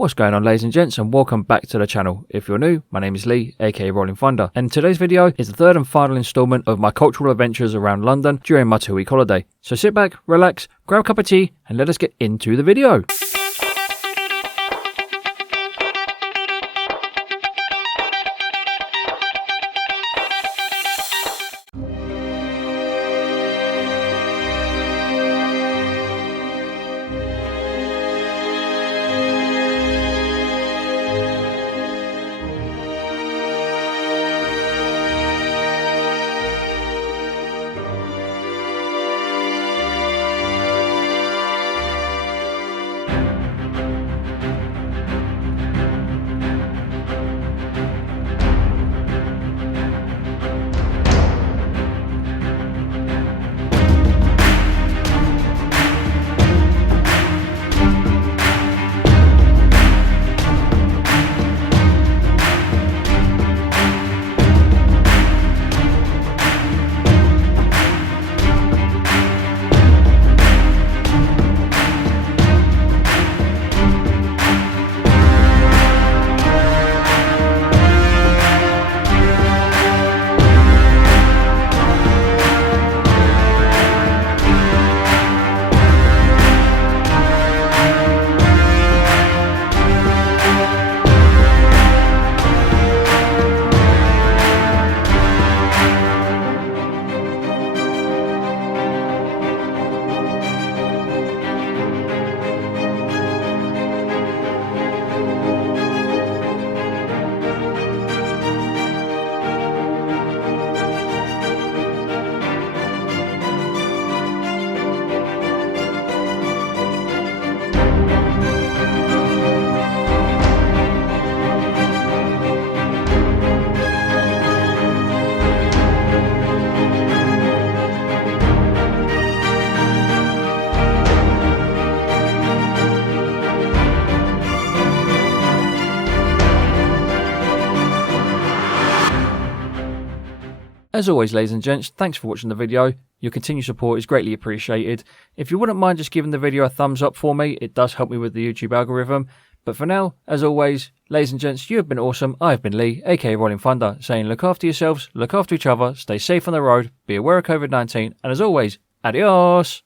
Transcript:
What's going on, ladies and gents, and welcome back to the channel. If you're new, my name is Lee, aka Rollin Thunder, and today's video is the third and final installment of my cultural adventures around London during my 2-week holiday. So sit back, relax, grab a cup of tea, and let us get into the video. As always, ladies and gents, thanks for watching the video. Your continued support is greatly appreciated. If you wouldn't mind just giving the video a thumbs up for me, it does help me with the YouTube algorithm. But for now, as always, ladies and gents, you have been awesome. I've been Lee, aka Rollin Thunder, saying look after yourselves, look after each other, stay safe on the road, be aware of COVID-19, and as always, adios!